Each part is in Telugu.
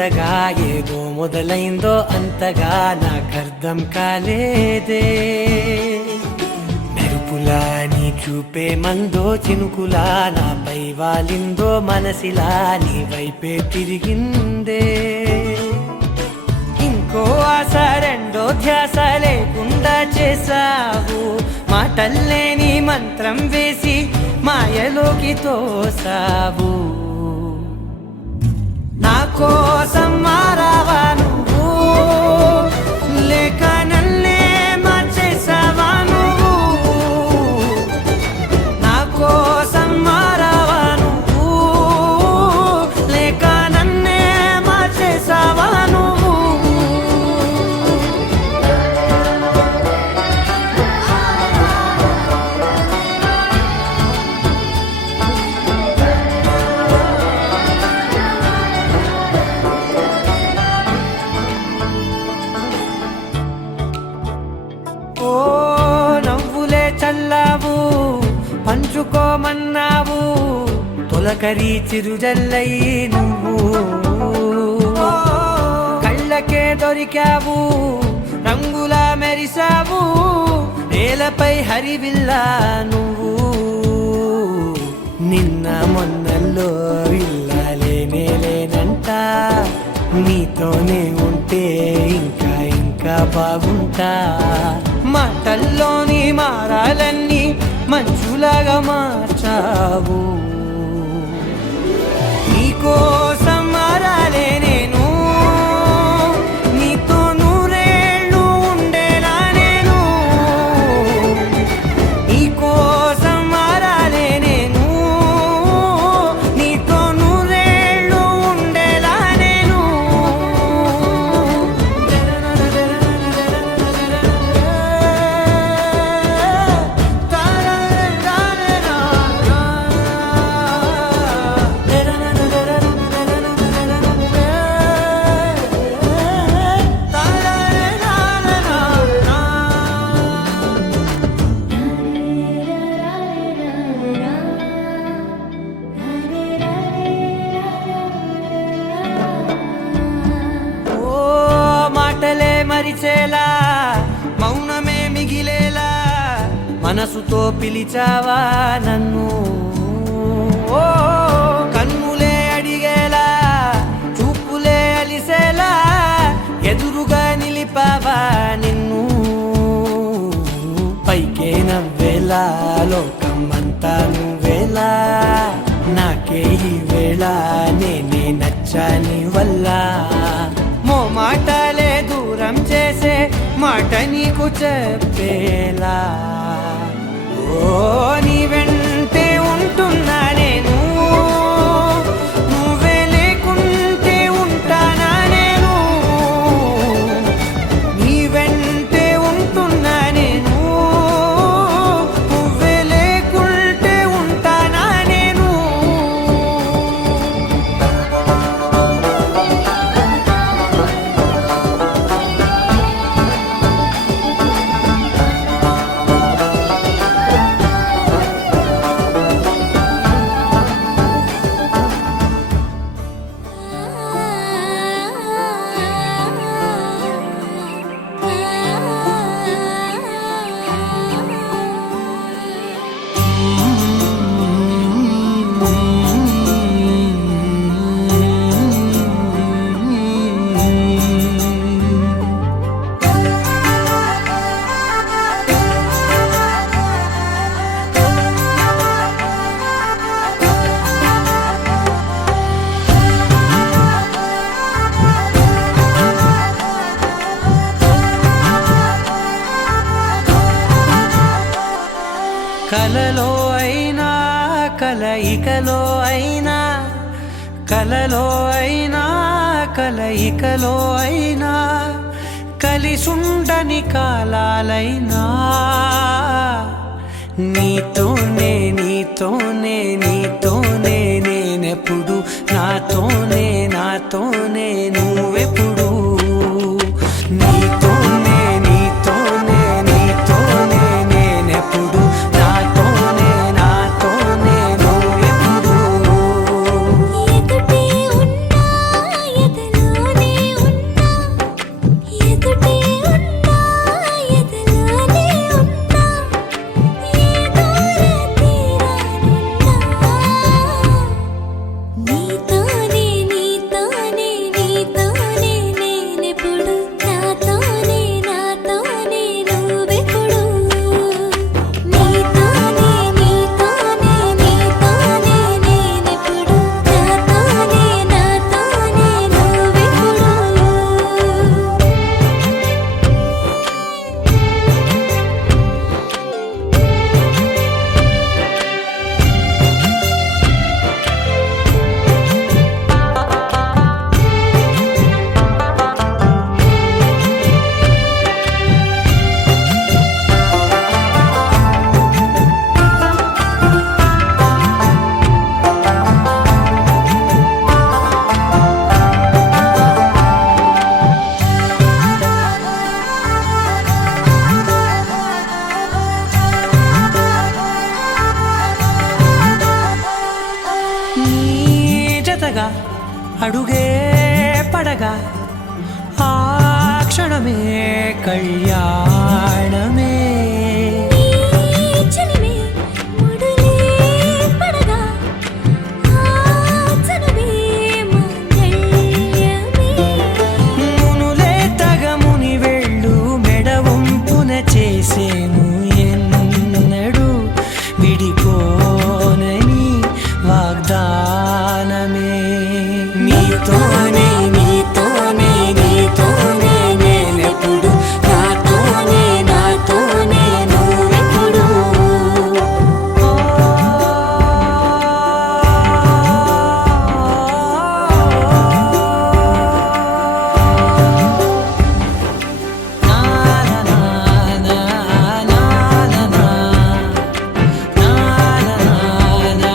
వింతగా ఏదో మొదలైందో అంతగా నాకర్థం కాలేదే. మెరుపులా నీ చూపే మందో చినుకులా నాపై వాలిందో మనసిలా నీ వైపే తిరిగిందే. ఇంకో ఆశ రెండో ధ్యాస లేకుండా చేసావు, మాటల్లేని మంత్రం వేసి మాయలోకి తోసావు. నా కోసం మారావా నువ్వు, లేక నన్నే మార్చేసావా నువ్వు? నా కోసం మారావా నువ్వు, లేక నన్నే మార్చేసావా నువ్వు? ఓ నవ్వులే చల్లావు, పంచుకోమన్నావు, తొలకరి చిరుజల్లై నువ్వు. కళ్ళకే దొరికావు, రంగులా మెరిసావు, నేలపై హరివిల్లా నువ్వు. నిన్న మొన్నల్లో ఇల్లాలేనే లేనంట, నీతోనే ఉంటే ఇంకా ఇంకా బాగుంటా. మాటల్లోని మారాలన్నీ మంచులాగా మార్చావు. నీకోసం మారాలే నేను, నీతో నూరేళ్ళు ఉండేలా నేను. నీకోసం మారాలే నేను, నీతో నూరేళ్ళు ఉండేలా నేను. మాటలే మరిచేలా, మౌనమే మిగిలేలా, మనసుతో పిలిచావా నన్ను. ఓ కన్నులే అడిగేలా, చూపులే అలిసేలా, ఎదురుగా నిలిపావా నిన్ను. పైకే నవ్వేలా, లోకం అంతా నువ్వేలా, నాకే ఈ వేళ నేనే నచ్చాని వల్ల. మాటలే దూరం చేసే మాట నీకు చెప్పేలా. ఓ నీ వెంటే ఉంటున్నా నేను, నువ్వే లేకుంటే ఉంటానా నేను. నీ వెంటే ఉంటున్నా నేను, నువ్వే లేకుంటే ఉంటానా నేను. కలలో అయినా కలయికలో అయినా, కలలో అయినా కలయికలో అయినా, కలిసుండని కాలాలైనా, నీతోనే నీతోనే నీతోనే నేనెప్పుడు, నాతోనే నాతోనే నువ్వెప్పుడు. నీతోనే నీతోనే నీతోనే నేనెప్పుడు, నాతోనే నాతోనే నువ్వెప్పుడు. ఎదుటే ఉన్నా ఎదలో ఎదుటే ఉన్నా ఎదలోనే ఉన్నా ఏ దూర తీరానున్నా నీతోనే నీతోనే నీతోనే నేనెప్పుడు నాతోనే నాతోనే నువ్వెప్పుడు నీతోనే నీతోనే నీతోనే నేనెప్పుడు నాతోనే నాతోనే నువ్వెప్పుడు నీ జతగా అడుగే పడగా ఆ క్షణమే కళ్యాణమే నీ చెలిమే ముడులే పడగా ఆ చనువే మంగళమే మునులే తగముని వెళ్ళు మెడవంపున చేసేను ఎన్నడు విడిపోనని వాగ్దానమే నీతోనే నీతోనే నీతోనే నేనెప్పుడు నాతోనే నాతోనే నువ్వెప్పుడు నా నా నా నా నా నా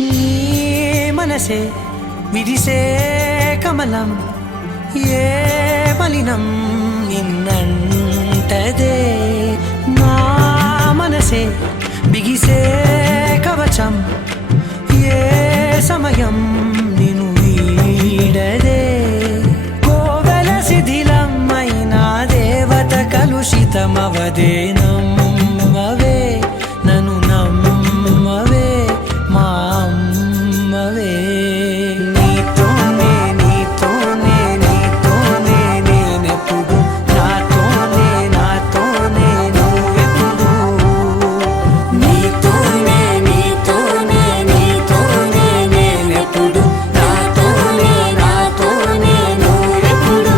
నీ మనసే విరిసే కమలం ఏ మలినం నిన్నంటదే నా మనసే బిగిసే కవచం ఏ సమయం నిన్ను వీడదే కోవెల శిథిలమైన దేవత కలుషితమవదే నమ్మవే నన్ను నమ్మవే మా అమ్మవే నీతోనే నీతోనే నీతోనే నేనెప్పుడు నాతోనే నాతోనే నువ్వెప్పుడు నీతోనే నీతోనే నీతోనే నేనెప్పుడు నాతోనే నాతోనే నువ్వెప్పుడు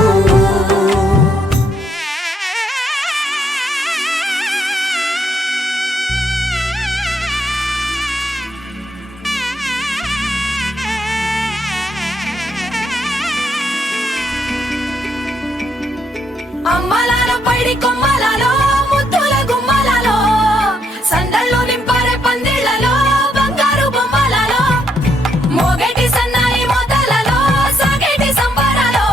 అమ్మలాల పైడి కొమ్మలలో ముద్దుల గుమ్మలలో సందళ్ళు నింపరే పందిళ్లలో బంగారు బొమ్మలలో మోగేటి సన్నాయి మోతలలో సాగేటి సంబరాలో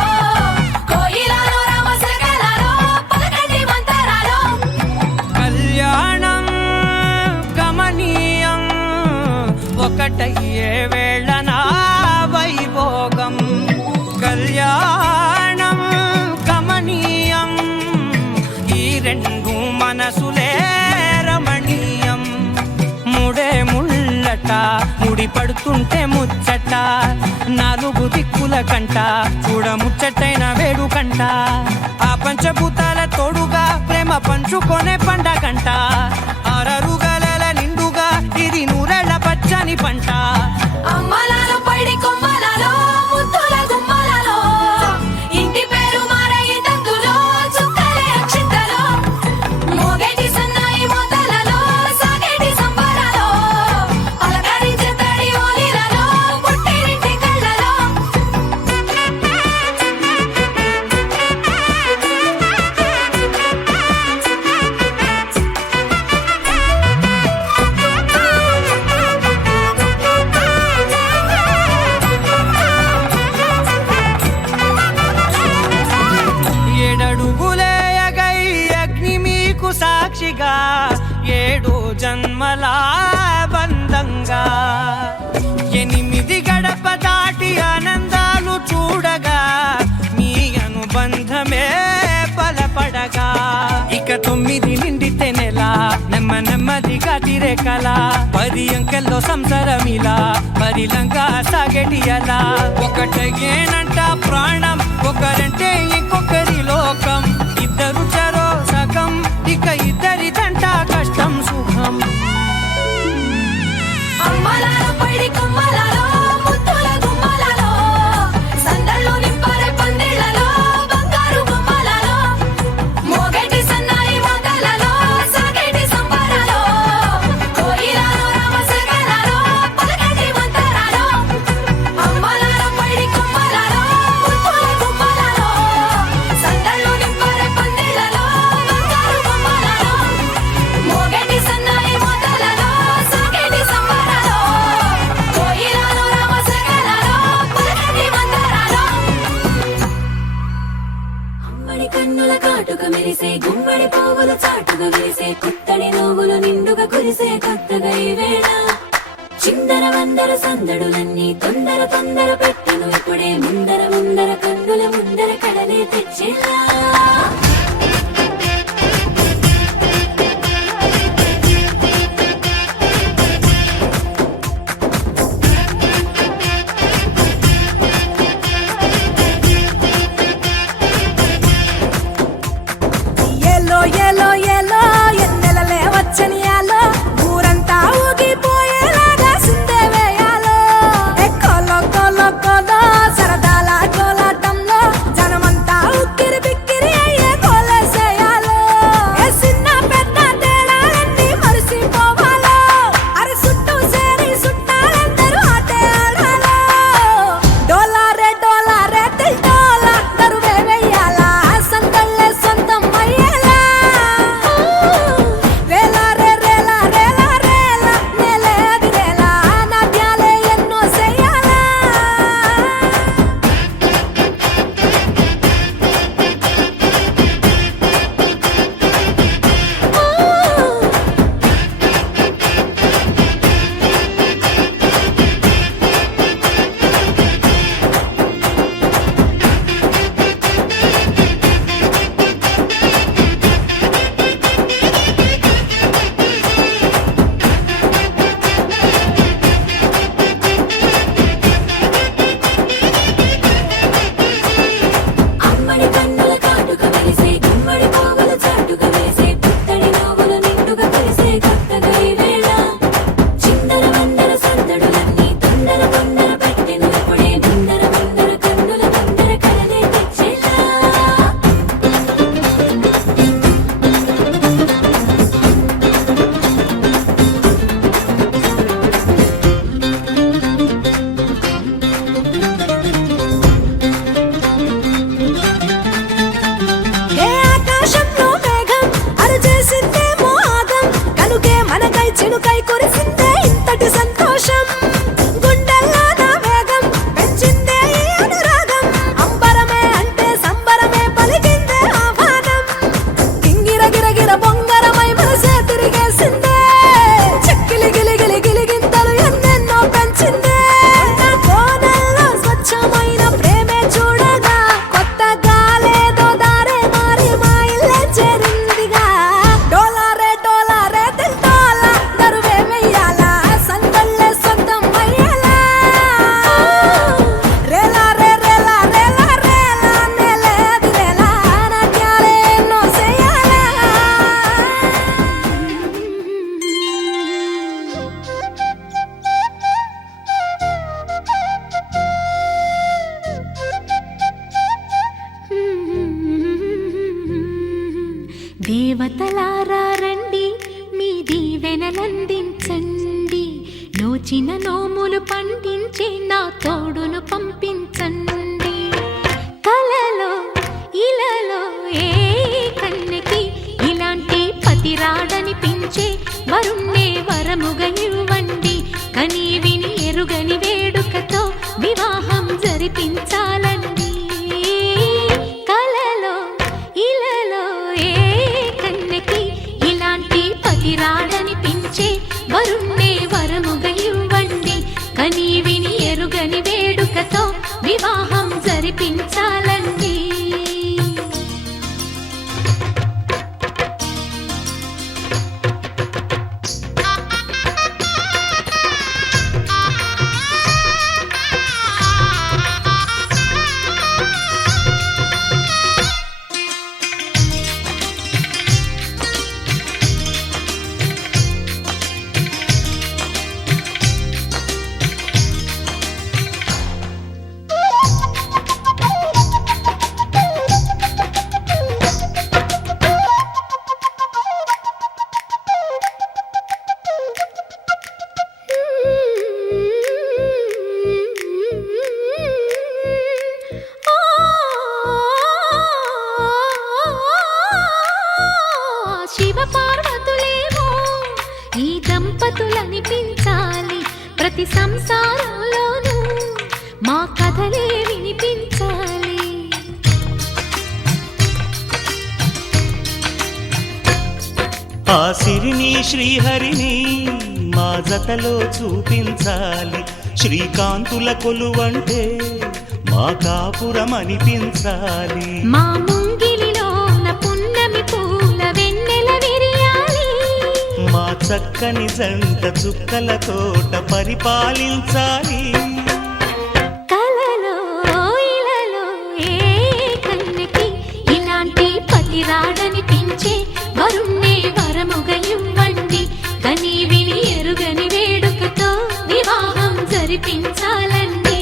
కోయిలలో రామశకలలో పలకటి మంతరాలో కళ్యాణం గమనీయం ఒకటయ్యే వేళ నా వైభోగం కళ్యాణం గమనీయం ఈ రెండు మనసులే రమణీయం ముడే ముళ్ళట ముడి పడుతుంటే ముచ్చట నాలుగు దిక్కుల కంట చూడ ముచ్చటైన వేడుకంట ఆ పంచభూతాల తోడుగా ప్రేమ పంచుకొనే పండగంట ఆరరుగల నిండుగా ఇది నూరెళ్ళ పచ్చని పంట అమ్మలాల పైడి కొమ్మలలో ముద్దుల గుమ్మలలో ఇంటి పేరు మారయి తందులో చుక్కలే అక్షింతలో మోగేటి సన్నాయి మోతలలో సాగేటి సంబరాలో పలకరించే తడి ఓలిలలో పుట్టినింటి కళ్ళలో నెమ్మదిగా తీరే కల 10 అంకెల్లో సంసారమిలా పరిలంగా సాగేటియలా ఒకటేనంట ప్రాణం ఒకరంటే ఇంకొకరి లోకం ఇద్దరు చరో సగం ఇక ఇద్దరిదంట కష్టం సుఖం అమ్మలాలో పడి కొమ్మలాలో ముద్దుల గుమ్మలాలో సందళ్ళు నింపారే పందిళ్ళలో బంగారు గుమ్మలాలో మోగేటి సన్నాయి మోతలలో సాగేటి సంబరాలో కోయిలాలో రామసగనాలో పలకేటి మంతరాలో అమ్మలాలో పడి కొమ్మలాలో ముద్దుల గుమ్మలాలో సందళ్ళు నింపారే పందిళ్ళలో బంగారు గుమ్మలాలో మోగేటి సన్నాయి మోతలలో సాగేటి సంబరాలో కోయిలాలో రామసగనాలో పలకేటి మంతరాలో అమ్మడి కన్నుల కాటుక మెరిసే గుమ్మడి పోగులు చాటుగా విరిసే కొత్తడి నవ్వులు నిండుగా కురిసే కొత్తగా ఈ వేళ చిందర వందర సందడులన్నీ తొందర తొందర పెట్టను ఇప్పుడే ముందర ముందర కన్నుల ముందర కడలే తెచ్చేలా ఎల్లో ఎల్లో ఎల్లో ఎన్నెలలే వచ్చని యాలో ఊరంతా ఊగిపోయేలాగా సిందే వేయాలో ఎక్కోలో కోలో కోలో సరదాల కోలాటంలో జనమంతా ఉక్కిరి బిక్కిరి అయ్యే కోలేసేయాలో ఏ చిన్న పెద్ద తేడాలన్నీ మరిసిపోవాలో అరి చుట్టూ చేరి చుట్టాలందరూ ఆటే ఆడాలో డోలారే దిల్ డోలా దరువే వెయ్యాలా సందళ్ళే సొంతం అయ్యేలా రేలా రేలా రేలా రేలా నేలే అదిరేలా నాట్యాలే ఎన్నో చెయ్యాలా అమ్మడి కన్నుల కాటుక మెరిసే గుమ్మడి పోగులు చాటుగా విరిసే పుత్తడి నవ్వులు నిండుగా కురిసే కొత్తగా ఈ వేళ చిందర వందర సందడులన్నీ తొందర తొందర పెట్టెను ఇప్పుడే ముందర ముందర కన్నుల ముందర కడలే తెచ్చేలా ఏ ఆకాశంలో మేఘం అరచేసిందేమో ఆగం కనుకే మనకై చినుకై కురిసిందే ఇంతటి సంతోషం గుండెల్లో నా వేగం పెంచిందే ఈ అనురాగం అంబరమే అంటే సంబరమే పలికిందే ఆహ్వానం గింగిర గిరగిర బొంగరమై మనసే తిరిగేసిందే చెక్కిలి గిలిగిలి గిలిగింతలు ఎన్నెన్నో పెంచిందే నా కోనల్లో స్వచ్ఛమైన ప్రేమే చూడగా కొత్త గాలేదో దారే మారి మా ఇల్లే చేరిందిగా డోలారే దిల్ డోలా దరువే వెయ్యాలా సందళ్ళే సొంతం అయ్యేలా రేలా రేలా నేలే అదిరేలా నాట్యాలే ఎన్నో చెయ్యాలా దేవతలారా రండి మీ దీవెనలందించండి నోచిన నోములు పండించే నా తోడును పంపించండి కలలో ఇలలో ఏ కన్నెకి ఇలాంటి పతి రాడనిపించే వరుణ్ణే వరముగా ఇవ్వండి కని విని ఎరుగని వేడుకతో వివాహం జరిపించాలండి కలలో ఇలలో ఏ కన్నెకి ఇలాంటి పతి రాడనిపించే వరుణ్ణే వరముగా ఇవ్వండి కని విని ఎరుగని వేడుకతో వివాహం జరిపించాలండి ప్రతి సంసారంలోనూ మా కథలే వినిపించాలి. ఆ సిరిని శ్రీహరిని మా జతలో చూపించాలి. శ్రీకాంతుల కొలువంటే మా కాపురం అనిపించాలి. మా ముంగిలిలోన పున్నమి పూల వెన్నెల విరియాలి. మా చక్కని జంట చుక్కల తోట పరిపాలించాలి. కలలో ఇలలో ఏ కన్నెకి ఇలాంటి పతి రాడనిపించే వరుణ్ణే వరముగా ఇవ్వండి. కని విని ఎరుగని వేడుకతో వివాహం జరిపించాలండి.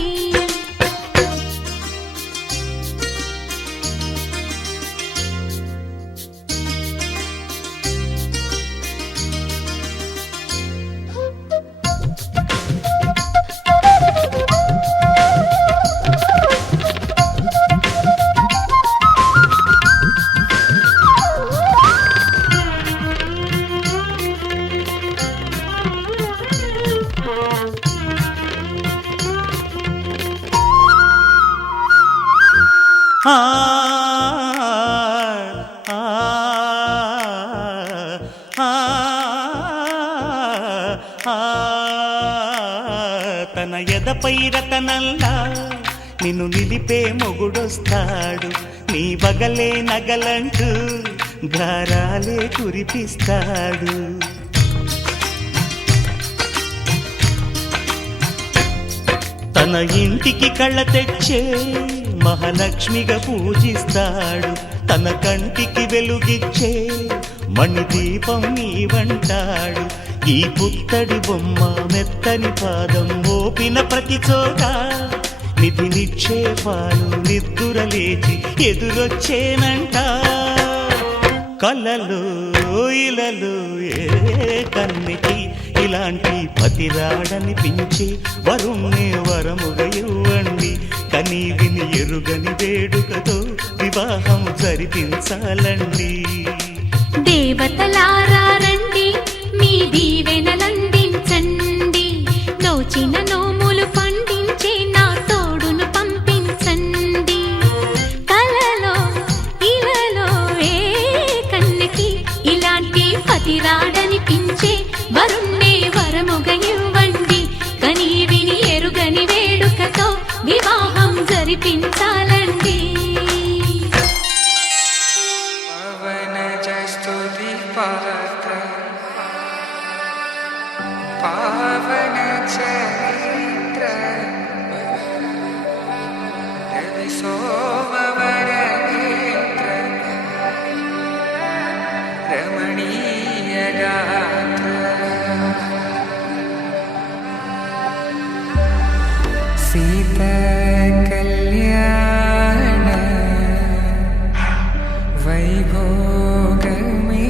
ఆ ఆ ఆ తన ఎదపై రతనల్లా నిన్ను నిలిపే మొగుడొస్తాడు. నీ బగలే నగలంటూ గారాలే కురిపిస్తాడు. తన ఇంటికి కళ్ళ తెచ్చే మహాలక్ష్మిగా పూజిస్తాడు. తన కంటికి వెలుగిచ్చే మణిదీపం నీవంటాడు. ఈ పుత్తడి బొమ్మ మెత్తని పాదం మోపిన ప్రతి చోట నిధి నిక్షేపాలు నిద్దుర లేచి ఎదురొచ్చేనంట. కలలో ఇలలో ఏ కన్నెకి ఇలాంటి పతి రాడనిపించి వరుణ్ణే వరముగా ఇవ్వండి. కని విని ఎరుగని వేడుకతో వివాహం జరిపించాలండి. దేవతలారా రండి, మీ దీవెనలందించండి. నోచిన నోములు పండించే నా తోడును పంపించండి. కలలో ఇలలో ఏ కన్నెకి ఇలాంటి పతి రాడనిపించే వరుణ్ణే వరముగా ఇవ్వండి. కని విని ఎరుగని వేడుకతో వివాహం జరిపించాలండి. పవన జస్తుతి పాత్ర పావన చరిత్ర రవి సోమవర నేత్ర రమణీయ గాత్ర సీత కళ్యాణ వైభోగమే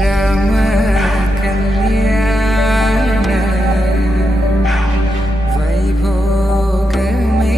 రామ కళ్యాణ వైభోగమే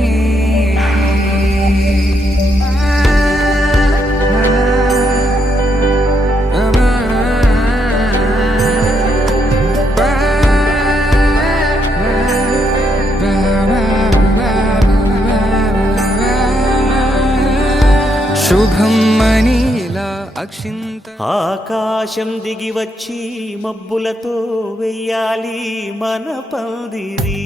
శుభం మనీలా అక్షింత ఆకాశం దిగి వచ్చి మబ్బులతో వెయ్యాలి మన పందిరి.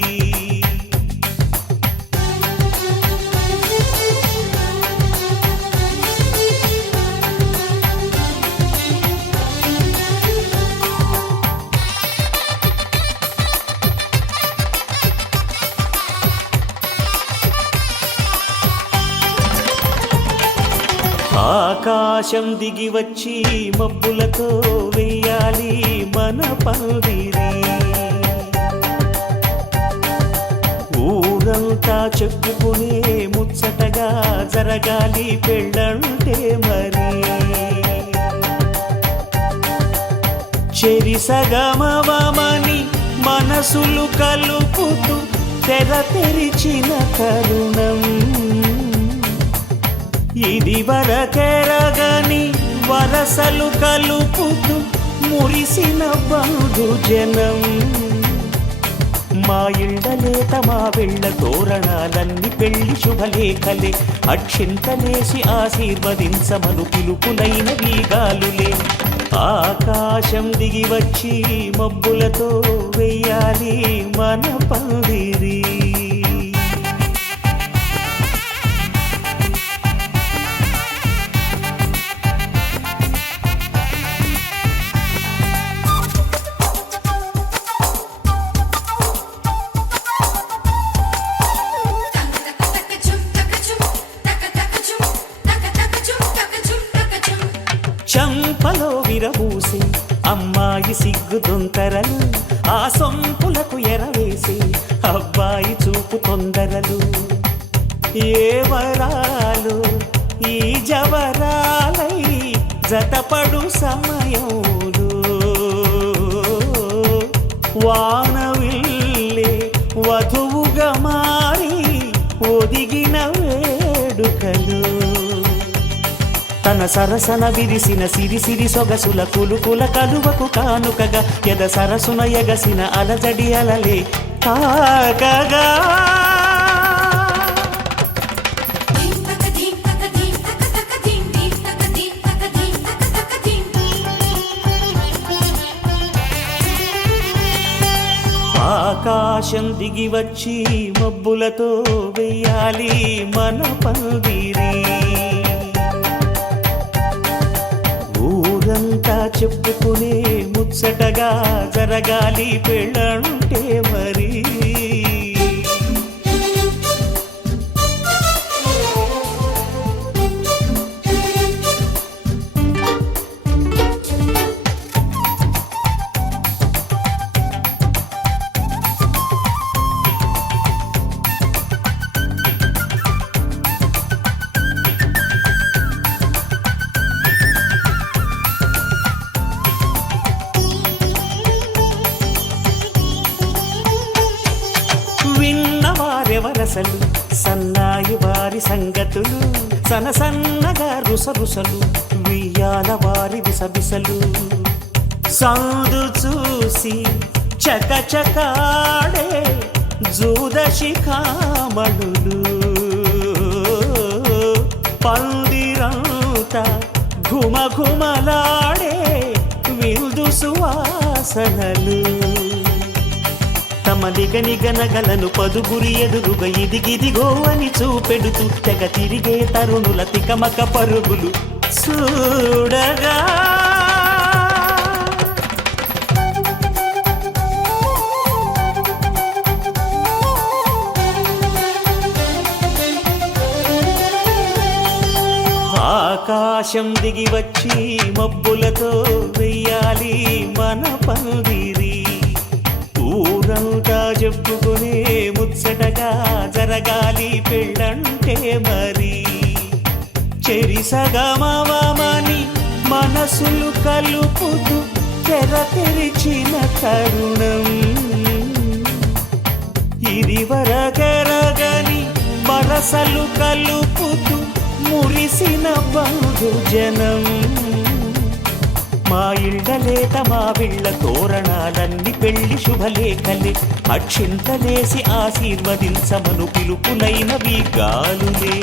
ఆకాశం దిగి వచ్చి మబ్బులతో వెయ్యాలి మన పందిరి. ఊరంతా చెప్పుకునే ముచ్చటగా జరగాలి పెళ్ళంటే మరి. చెరిసగమవమని మనసులు కలుపుతూ తెర తెరిచిన తరుణం ఇది వరకెరగని వరసలు కలుపుతూ మురిసిన బంధు జనం. మా ఇళ్ళలేత మా వెళ్ళ తోరణాలన్నీ పెళ్లి శుభలేఖలే, అక్షింతలేసి ఆశీర్వదించమను పిలుపులైన వీగాలులే. ఆకాశం దిగి వచ్చి మబ్బులతో వెయ్యాలి మన పందిరి. చంపలో విరబూసి అమ్మాయి సిగ్గు దొంతరలు, ఆ సొంపులకు ఎరవేసి అబ్బాయి చూపు తొందరలు. ఏ వరాలు ఈ జవరాలై జతపడు సమయంలో, వానవిల్లే వధువుగా మారి ఒదిగిన వేడుకలు. తన సరసన విరిసిన సిరిసిరి సొగసుల కులుకుల కలువకు కానుకగా, ఎద సరసున ఎగసిన అలజడి అలలే తాకగా. ఆకాశం దిగి వచ్చి మబ్బులతో వెయ్యాలి మన పందిరి. ఊరంతా చెప్పుకునే ముచ్చటగా జరగాలి పెళ్ళంటే మరి. విన్నవారెవరసలు సన్నాయి వారి సంగతులు, సనసన్నగా రుసరుసలు వియ్యాల వారి విసబిసలు. సందు చూసి చకచకాడే జూదశిఖామణులు, పందిరంతా ఘుమఘుమలాడే విందు సువాసనలు. తమ నిగనిగనగలను పదుగురి ఎదురుగా ఇదిగిదిగో అని చూపెడుతూ తెగ తిరిగే తరుణుల తికమక పరుగులు చూడగా. ఆకాశం దిగి వచ్చి మబ్బులతో వెయ్యాలి మన పందిరి. ఊరంతా చెప్పుకునే ముచ్చటగా జరగాలి పెళ్ళంటే మరి. చెరిసగమవమని మనసులు కలుపుతూ తెర తెరిచిన తరుణం, ఇది వరకెరగని వరసలు కలుపుతూ మురిసిన బంధు జనం. మా ఇళ్ళలేత మా వీళ్ళ తోరణాలన్నీ పెళ్లి శుభలేఖలే, అక్షింతలేసి ఆశీర్వదించమను పిలుపులైన వీగాలులే.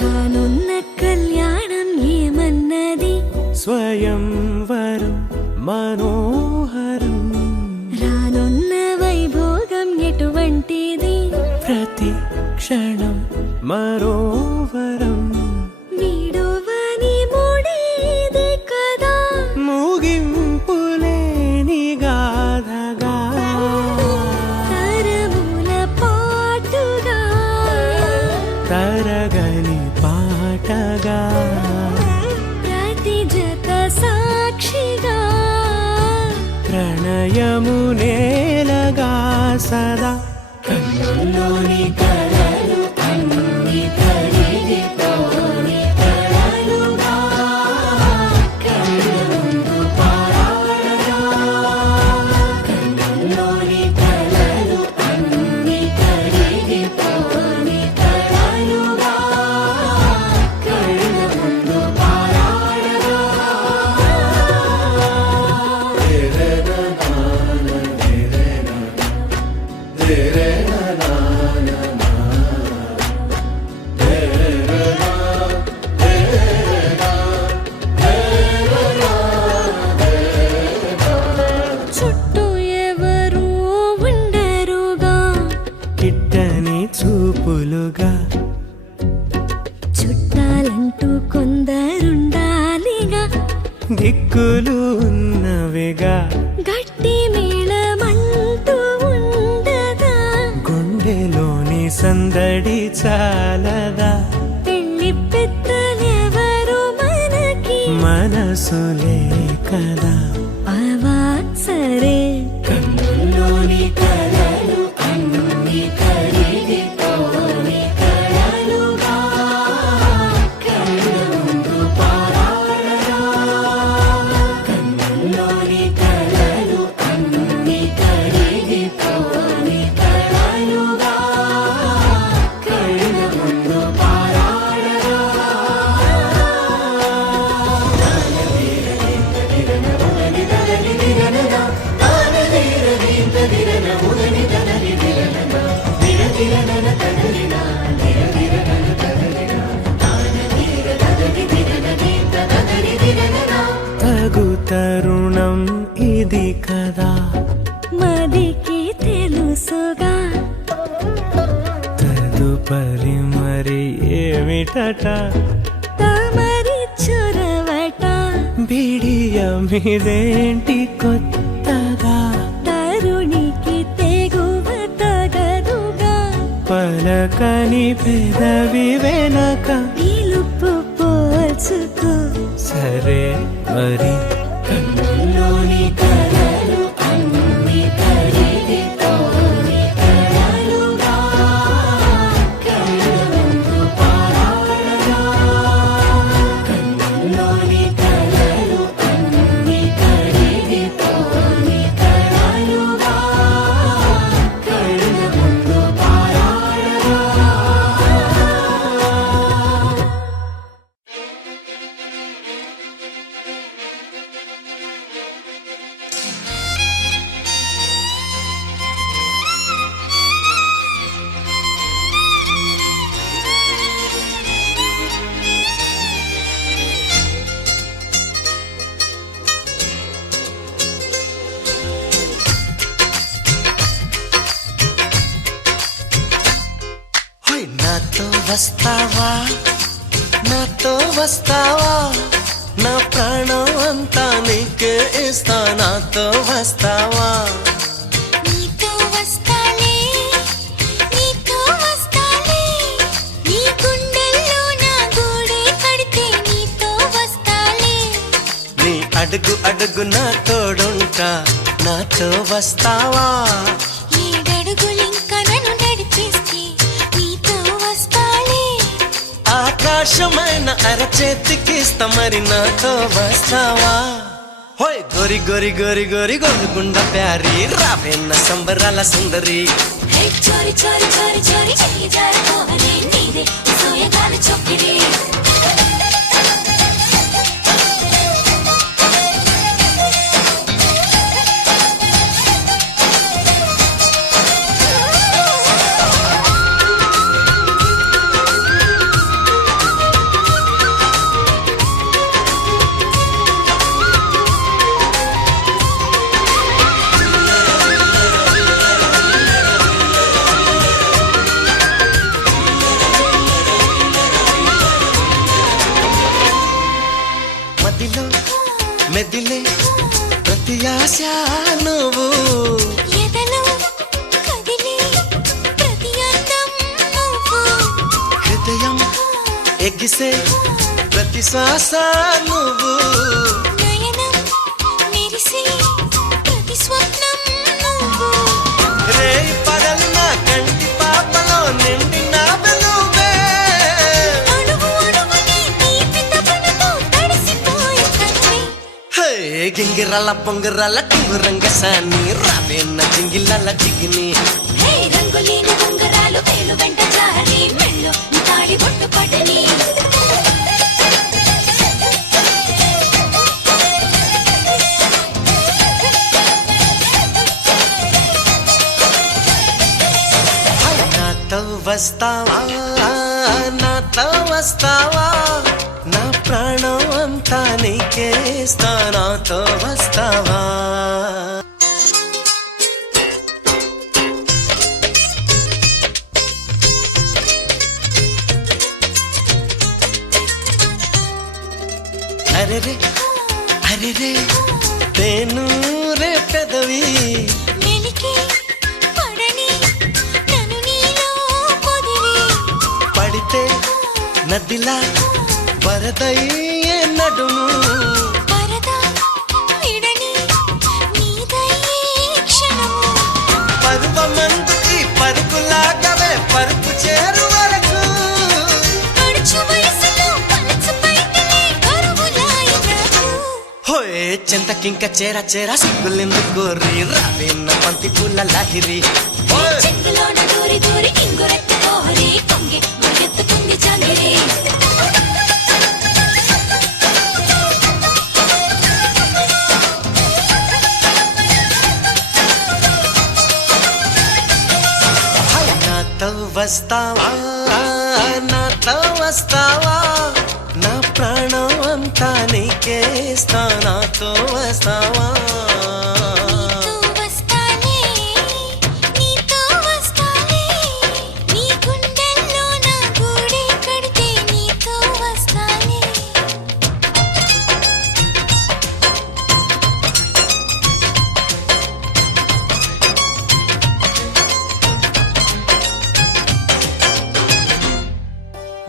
కానున్న కళ్యాణం ఏమన్నది, స్వయంవరం మనోహరం. రానున్న వైభోగం ఎటువంటిది, ప్రతి క్షణం మరోవరం. వీడువని ముడిది కదా, ముగింపులేని గాథగా, తరముల పాటుగా, తరగని పాటగా, ప్రతి జత సాక్షిగా, ప్రణయము నేలగా సదా కన్నుల్లోని కలలు అన్ని కరిగిపోని కలలుగా కళ్ళ ముందు పారాడగా కన్నుల్లోని కలలు అన్ని కరిగిపోని కలలుగా కళ్ళ ముందు పారాడగా చుట్టూ ఎవరు ఉండరుగా కిట్టని చూపులుగా చుట్టాలంటూ కొందరుండాలిగా దిక్కులు ఉన్నవిగా గట్టి మేళమంటూ ఉండగా గుండెలోని సందడి చాలదా పెళ్లి పెద్దలెవరు మనకి మనసులే కదా అవా సరే కన్నుల్లోని కలలు అన్ని కరిగిపోని కలలుగా కళ్ళ ముందు పారాడగా కన్నుల్లోని కలలు అన్ని కరిగిపోని కలలుగా కళ్ళ ముందు పారాడగా తగు తరుణం ఇది కదా మదికి తెలుసుగా తదుపరి మరి ఏమిటట తమరి చొరవట బిడియమిదేంటి కొత్తగా తరుణికి తెగువ తగదుగా పలకని పెదవి వెనక పిలుపు పోల్చుకో సరే మరి కన్నుల్లోని కలలు అన్ని కరిగిపోని కలలుగా కళ్ళ ముందు పారాడగా కన్నుల్లోని కలలు అన్ని కరిగిపోని కలలుగా కళ్ళ ముందు పారాడగా హోయ్ నాతో వస్తావా నాతో వస్తావా నా ప్రాణం అంతా నీకే ఇస్తా నాతో వస్తావా నీతో వస్తాలే నీతో వస్తాలే నీ గుండెల్లో నా గూడే కడితే నీతో వస్తాలే నీ అడుగు అడుగు నా తోడుంటా నాతో వస్తావా ఏడడుగులింక నన్ను నడిపిస్తే నీతో వస్తాలే ఆకాశమైన అరచేతికిస్తా మరి నాతో వస్తావా హోయ్ గోరి గోరి గోరి గోరి గోరుగుండ ప్యారి రావేన్న సంబరాల సుందరి హే చోరి చోరి చోరి చోరి చెయ్యి జారిపోవనే నీదే సోయగాల చొక్కిరి మెదిలే ప్రతి ఆశ నువ్వు ఎదలో కదిలే ప్రతి అందం నువ్వు హృదయం ఎగిసే ప్రతి శ్వాస నువ్వు నయనం మెరిసే ప్రతి స్వప్నం నువ్వు రేయి ఉంగరాల పొంగరాల టింగురంగ సాని రావేన్న జింగిలాల జిగిని హే రంగులేని ఉంగరాలు వేలు వెంట జారి మెళ్ళు తాళి బొట్టు పడని నాతో వస్తావా నాతో వస్తావా నా ప్రాణం అంతా నీకేస్తా నాతో వస్తావా అరే రే అరే రే తేను రే పెదవి మెలికి పడని నన్ను నీలో పొదివి పడితే నదిలా వరదయ్యే నడుము పరదా విడని నీదయ్యే క్షణము పరువమందు ఈ పరుగులాగవే పరుపు చేరు వరకు పడుచు వయసులో పలచు పైటలే కరువులాయకు హోయే చింతకింక చేర చేర సిగ్గులెందు కోరి రావేన్న పంతి పూల లాహిరి చెంగులోన దూరి దూరి ఇంగురెత్త కోహరి కొంగి మగెత్తుకుంది జాంగిరి నాతో వస్తావా నాతో వస్తావా నా ప్రాణం అంతా నీకేస్తా నాతో వస్తావా నీతో వస్తాలే నీతో వస్తాలే నీ గుండెల్లో నా గూడే కడితే నీతో వస్తాలే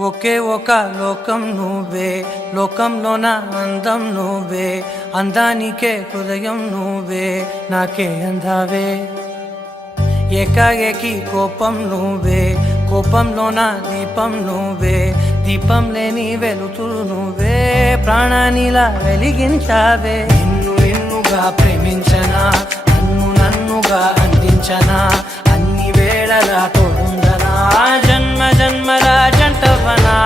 ఒకే ఒక లోకం నువ్వే లోకంలోన అందం నువ్వే అందానికే హృదయం నువ్వే నాకే అందావే ఏకాఏకి కోపం నువ్వే కోపంలోన దీపం నువ్వే దీపం లేని వెలుతురు నువ్వే ప్రాణానిలా వెలిగించావే నిన్ను నిన్నుగా ప్రేమించనా నన్ను నన్నుగా అందించనా అన్ని వేళలా తోడుందనా జన్మ జన్మల జంటవనా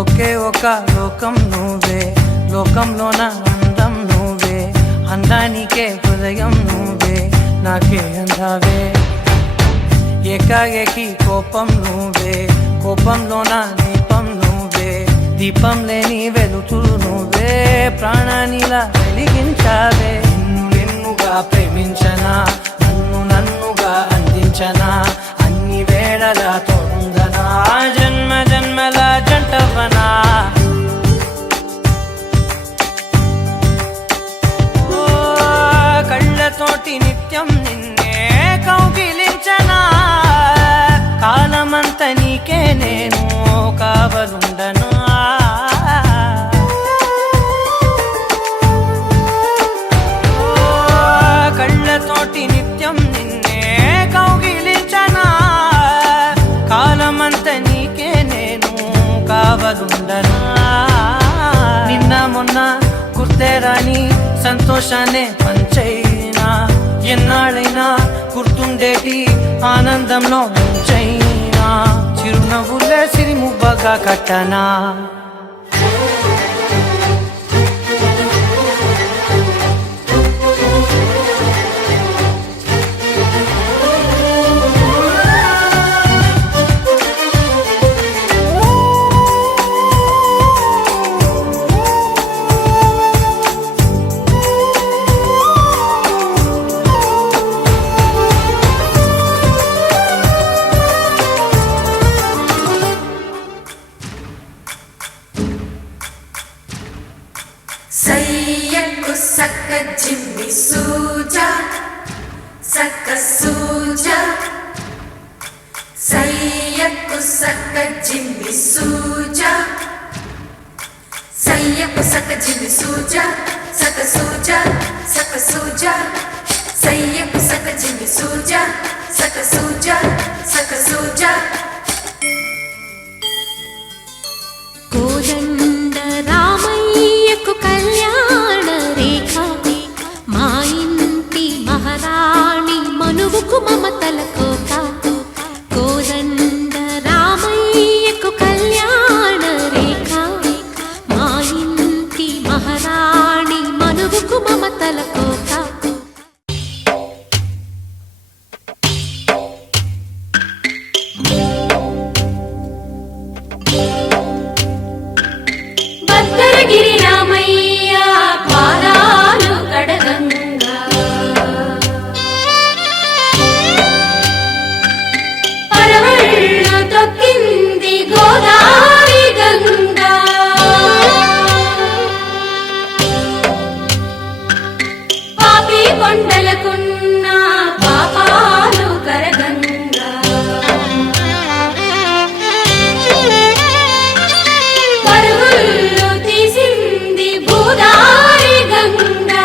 ఒకే ఒక లోకం నువ్వే లోకంలోన అందం నువ్వే అందానికే హృదయం నువ్వే నాకే అందావే ఏకాఏకి కోపం నువ్వే కోపంలోన దీపం నువ్వే దీపం లేని వెలుతురు నువ్వే ప్రాణానిలా వెలిగించావే నిన్ను నిన్నుగా ప్రేమించనా నన్ను నన్నుగా అందించనా అన్ని వేళలా తోడుందనా జన్మ జన్మల జంటవనా ఓ కళ్ళతోటి నిత్యం నిన్నే కౌగిలించనా కాలమంత నీకే నేను కావలుండనా ఓ కళ్ళతోటి నిత్యం నిన్నే కౌగిలించనా కాలమంత నీకే నేను కావలుండనా నిన్న మొన్న గుర్తేరాని సంతోషాన్ని పంచైనా ఎన్నాళ్ళైనా గుర్తుండేటి ఆనందంలో ముంచైనా చిరునవ్వులే సిరిముబ్బగా కట్టనా సయ్యకు సక్క జిమ్మి సూజా సక్క సూజా సయ్యకు సక్క జిమ్మి సూజా సయ్యకు సక్క జిమ్మి సూజా సక్క సూజా సక్క సూజా సయ్యకు సక్క జిమ్మి సూజా సక్క సూజా సక్క సూజా మహారాణి మనువుకు మమతల కోక కోదండ రామయ్యకు కళ్యాణ రేఖ మా ఇంటి మహారాణి మనువుకు మమతల కోక భద్రగిరి రామయ్య పాదాలు కడగంగా పరవళ్ళు తొక్కింది గోదావరి గంగా పాపి కొండలకున్న పాపాలు కరగంగా పరుగులు తీసింది భూదారి గంగా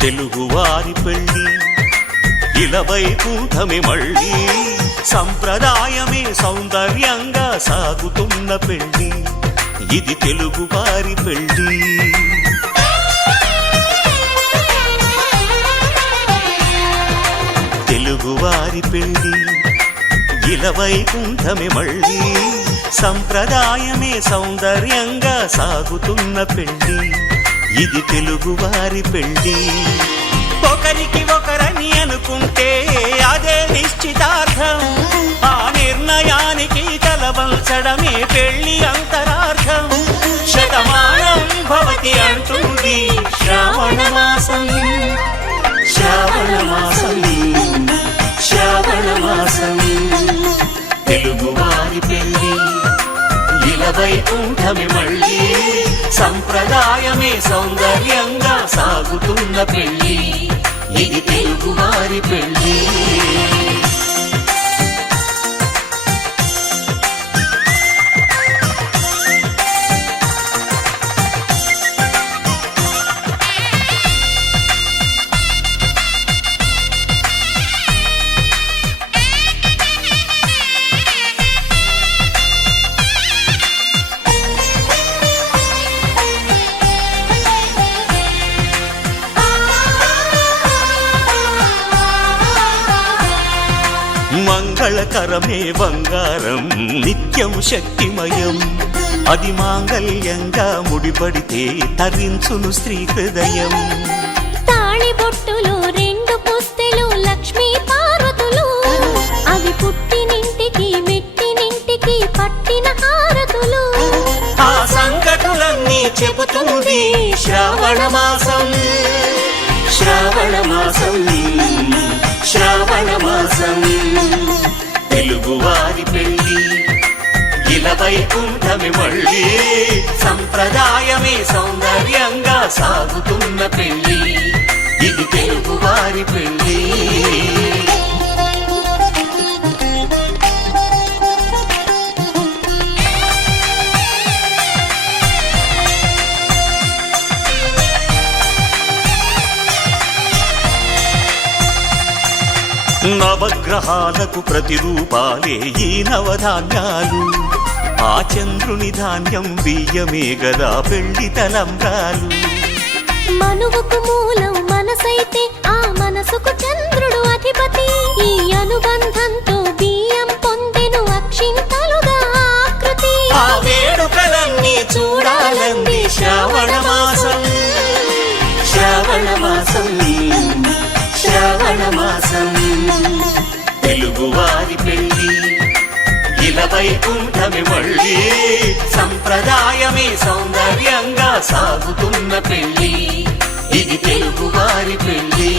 తెలుగువారి పెళ్ళి ఇలవైకుంఠమే మళ్ళీ సంప్రదాయమే సౌందర్యంగా సాగుతున్న పెళ్ళి ఇది తెలుగువారి పెళ్ళి తెలుగువారి పెళ్ళి ఇలవైకుంఠమే మళ్ళీ సంప్రదాయమే సౌందర్యంగా సాగుతున్న పెళ్ళి ఇది తెలుగువారి పెళ్ళి ఒకరికి ఒకరని అనుకుంటే అదే నిశ్చితార్థం ఆ నిర్ణయానికి తలవంచడమే పెళ్ళి అంతరార్థం శతమానం భవతి అంటుంది శ్రావణ మాసం శ్రావణ మాసం శ్రావణ మాసం తెలుగువారి పెళ్ళి ఇలవైకుంఠమే మళ్ళీ సంప్రదాయమే సౌందర్యంగా సాగుతున్న పెళ్ళి ఇది తెలుగువారి పెళ్ళి మంగళకరమే బంగారం నిత్యం శక్తిమయం అది మాంగళ్యంగా ముడిపడితే తరించును స్త్రీ హృదయం తాళిబొట్టులో రెండు పుస్తెలు లక్ష్మీ పార్వతులు అవి పుట్టినింటికి మెట్టినింటికి పట్టిన హారతులు ఆ సంకటులన్నీ చెబుతుంది శ్రావణ మాసం శ్రావణ మాసం శ్రావణ మాసం తెలుగువారి పెళ్ళి ఇలవైకుంఠమే మళ్ళీ సంప్రదాయమే సౌందర్యంగా సాగుతున్న పెళ్ళి ఇది తెలుగువారి పెళ్ళి నవగ్రహాలకు ప్రతిరూపాలే ఈ నవధాన్యాలు ఆ చంద్రుని ధాన్యం బియ్యమే గదా పెళ్లి తలంబ్రాలు మనువుకు మూలం మనసైతే ఆ మనసుకు చంద్రుడు అధిపతి ఈ అనుబంధంతో బియ్యం పొందెను అక్షింతలుగా ఆకృతి ఆ వేడుకలన్నీ చూడాలంది శ్రావణ మాసం శ్రావణ మాసం శ్రావణ మాసం తెలుగువారి పెళ్ళి ఇలవైకుంఠమే మళ్ళీ సంప్రదాయమే సౌందర్యంగా సాగుతున్న పెళ్ళి ఇది తెలుగువారి పెళ్ళి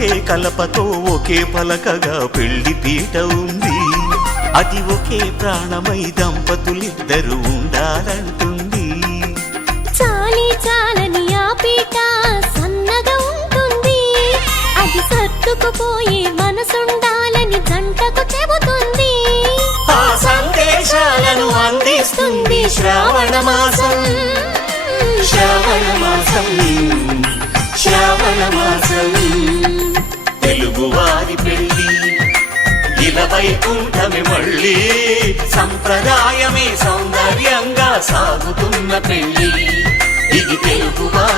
ఒకే కలపతో ఒకే పలకగా పెళ్లి పీట ఉంది. అది ఒకే ప్రాణమై దంపతులిద్దరు ఉండాలంటుంది. చాలి చాలని ఆ పీట సన్నగా ఉంటుంది, అది సర్దుకుపోయే మనసుండాలని జంటకు చెబుతుంది. ఆ సందేశాలను అందిస్తుంది శ్రావణ మాసం. శ్రావణ మాసం, శ్రావణ మాసం. తెలుగువారి పెళ్లి ఇలా వైకుంఠమే మళ్ళీ, సంప్రదాయమే సౌందర్యంగా సాగుతున్న పెళ్లి. ఇది తెలుగువారి